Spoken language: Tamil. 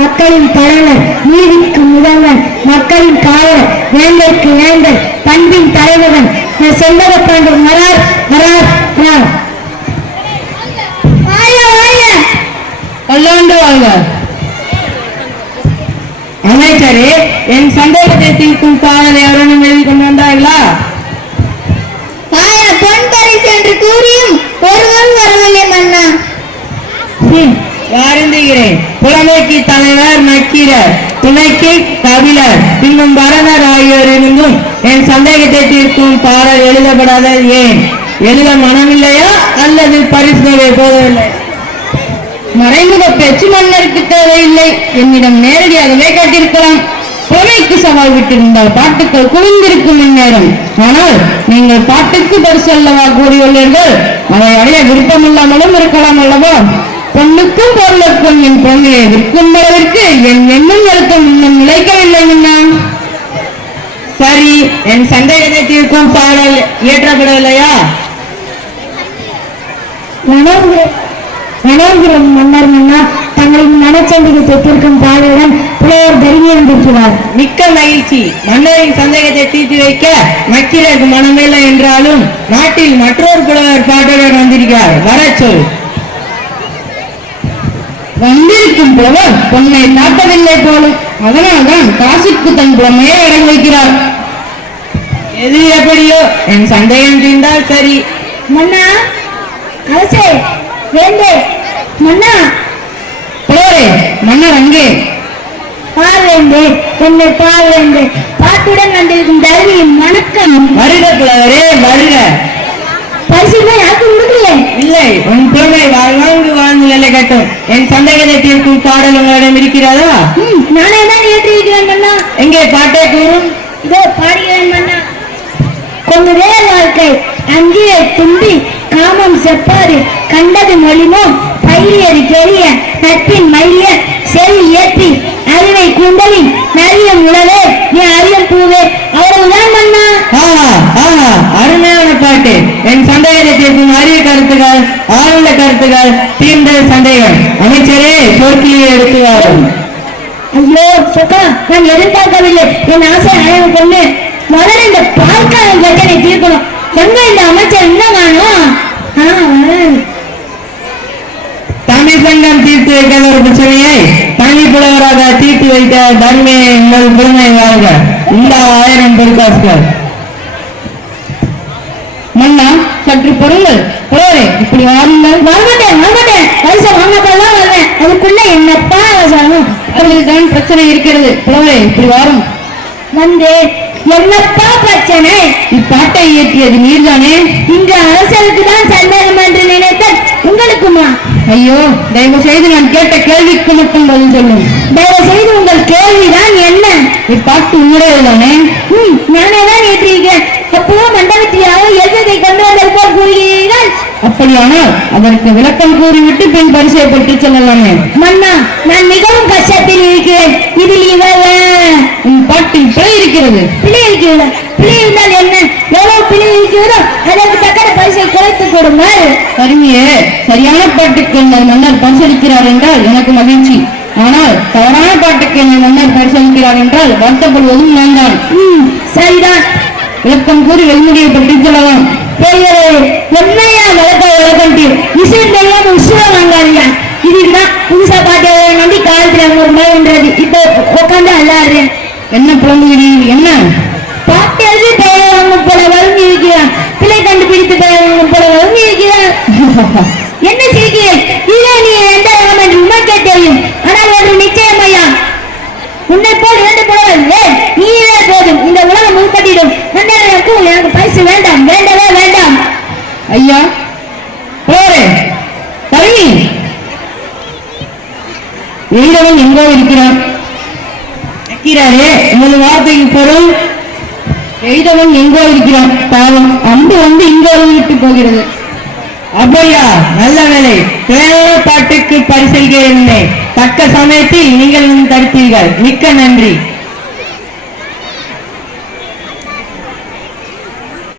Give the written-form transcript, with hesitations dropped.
மக்களின் தலைவர், நீதிக்கு முதல்வன், மக்களின் காவலர், வேங்கைக்கு வேந்தர், பண்பின் தலைவன் செல்வத பாண்டு மரார் மரார் மரார். பல்லாண்டு வாழ்க. அமைச்சரே, என் சந்தேகத்தை தீர்க்கும் பாடலை எவரும் எழுதி கொண்டு வந்தார்களா? பொன் பரிசு என்று கூறியும் ஒருவன் வரவில்லை மன்னா. வருந்துகிறேன். புலமைக்கு தலைவர் நக்கீரர், துணைக்கு கபிலர், பின்னும் பரதர் ஆகியோரிருந்தும் என் சந்தேகத்தை தீர்க்கும் பாடல் எழுதப்படாத ஏன்? எழுத மனமில்லையா அல்லது பரிசுகளை போதவில்லை? மறைமுக பேச்சு மன்னருக்கு தேவையில்லை, என்னிடம் நேரடியாகவே கேட்டிருக்கலாம். புலமைக்கு சவால் விட்டிருந்தால் பாட்டுக்கள் குவிந்திருக்கும் இந்நேரம். ஆனால் நீங்கள் பாட்டுக்கு பரிசு அல்லவா கூறியுள்ளீர்கள், அதை அடைய விருப்பமில்லாமலும் இருக்கலாம் அல்லவா? பொண்ணுக்கும் பொருளுக்கும் என் பொண்ணையை விற்கும் அளவிற்கு என் எண்ணம் வருத்தம் இன்னும் நிலைக்கவில்லை. சரி, என் சந்தேகத்தை தீர்க்கும் பாடல் இயற்றப்படவில்லையா? மனோகரம் மன்னர் மன்னா, தங்களின் மனச்சந்தேகத்தை தீர்க்கும் பாடலுடன் புலையர் தருகி வந்திருக்கிறார். மிக்க மகிழ்ச்சி. மன்னரின் சந்தேகத்தை தீர்த்து வைக்க நக்கீரருக்கு மனமில்லை என்றாலும் நாட்டில் மற்றொரு புலவர் பாட்டுடன் வந்திருக்கிறார். வர சொல். வந்திருக்கும் புலவர் பொன்னை தாட்டவில்லை போலும், அதனால்தான் காசிக்கு தன் புலமையை அடங்க வைக்கிறார். எது எப்படியோ என் சந்தேகம் தீர்ந்தால் சரி. மன்னா, அரசே, வேண்டே மன்னா. புலவரே, மன்னர் அங்கே. பாவேண்டே, என்னை பாவேண்டே, பாட்டுடன் வந்திருக்கும் தருவியின் வணக்கம். வருக புலவரே, வருக. பரிசுகளை யாருக்கு கொடுக்கலையே? இல்லை, உன் புலமை வாழ்ந்து வாழ்ந்து நிலை கட்டும். என் சந்தேகத்தை தீர்க்கும் பாடல் உங்களிடம் இருக்கிறதா? நானே தான் ஏற்றிருக்கிறேன் மன்னா. எங்கே பாட்டை கூறும்? இதோ பாடுகிறேன் மன்னா. கொங்குதே வாழ்க்கை அங்கே தும்பி காமம் செப்பாரு கண்டது மொழிமோ பைரியது கெரிய நட்பின் மயிலிய செவி ஏற்றி அறிவை கூந்தலின் நரியம் உழவே நீ அறியம் பூவே. அவ்வளவுதான் மன்னா. அருமையான பாட்டு. என் சந்தேகத்தை தீர்க்கும் அரிய கருத்துகள், ஆழ்ந்த கருத்துகள், தீர்ந்த சந்தேகம். அமைச்சரே, போட்டியை எடுத்து வாரும். ஐயோ சொக்கா, நான் எதிர்பார்க்கவில்லை. என் ஆசை அழகு கொண்டு முதல்ல இந்த பார்க்காத பிரச்சனை தீர்க்கணும். எங்க இந்த அமைச்சர் என்ன காணும்? தமிழ் சங்கம் தீர்த்து வைக்காத ஒரு பிரச்சனையை தனி புலவராக தீர்த்து வைத்த தர்மே உங்கள் புலமை வாழ்க. இந்த 1000 பொற்காசுகள். மன்னா, சற்று பொருள். புலவரே, இப்படி வாருங்கள். வாங்கட்டேன் பரிசை வாங்கத்தான் வருவேன். அதுக்குள்ள என்னப்பா அவசரம்? அதில்தான் பிரச்சனை இருக்கிறது. புலவரே, இப்படி வாரும். வந்து என்னப்பா பிரச்சனை? இப்பாட்டை இயற்றியது நீர்தானே? இன்று அரசருக்கு தான் சந்தேகம் என்று நினைத்தேன், உங்களுக்குமா? ஐயோ, தயவு செய்து நான் கேட்ட கேள்விக்கு மட்டும் பதில் சொல்லும். தயவு செய்து உங்கள் கேள்விதான் என்ன? இப்பாட்டு உங்களுடையதானே? நானே தான் ஏற்றிருக்கேன். அப்போ மண்டபத்திலாக எழுதை கொண்டு வந்தது போல் கூறுகிறீர்கள். அப்படியானால் அதற்கு விளக்கம் கூறிவிட்டு பின் பரிசை பெற்று செல்லலாமே. மன்னா, நான் மிகவும் கஷ்டத்தில் இருக்கிறேன். இதில் உன் பாட்டில் பிழை இருக்கிறது. பிழை இருக்கிறது. பிழை இருந்தால் என்ன? எவ்வளவு பிழை இருக்கிறதோ அதற்கு தக்க பரிசை குறைத்துக் கொடுங்கள். கருமியே, சரியான பாட்டுக்கு மன்னர் பரிசளிக்கிறார் என்றால் எனக்கு மகிழ்ச்சி. ஆனால் தவறான பாட்டுக்கு மன்னர் பரிசளிக்கிறார் என்றால் வருத்தப்படுவதும் நான் தான். சரிதான். விளக்கம் கூறி வெல்முடியை பற்றி சொல்லலாம். உண்மையா விளக்கம் இசை தெரியாம உசுரம் வாங்காதீங்க. இதுக்குதான் புதுசா பாட்டு நம்பி காலத்துல ஒரு மழைன்றது. இப்போ உட்காந்து அல்லாடுறேன். என்ன புலம்புகிறீர்கள்? என்ன பாட்டு எழுதி பெயர் வாங்கும் போல வருந்தி இருக்கிறான். பிள்ளை கண்டுபிடித்து பெயர் வாங்கும் போல வருந்தி இருக்கிறான். என்ன செய்கிறேன்? இதே நீ எந்த இடம் என்று உனக்கே தெரியும். ஆனால் ஒன்று நிச்சயம் ஐயா, உன்னை போல் 2 புலவர்கள் நீயே போதும். இந்த உலகம் முற்பட்டிடும். மன்னர்களுக்கும் எனக்கு பரிசு வேண்டாம், வேண்டவே வேண்டாம். ஐயா, போரே தருவி. எங்கவன் எங்கோ இருக்கிறான். இருக்கிறாரே, உமது வார்த்தைக்கு பொருள் எய்தவன் எங்கோ இருக்கிறான். பாவம், அம்பு வந்து இங்கோ விட்டு போகிறது. அப்படியா? நல்ல வேலை. பாட்டுக்கு பரிசீலிக்கிறேன். தக்க சமயத்தில் நீங்கள் தடுத்தீர்கள். மிக்க நன்றி.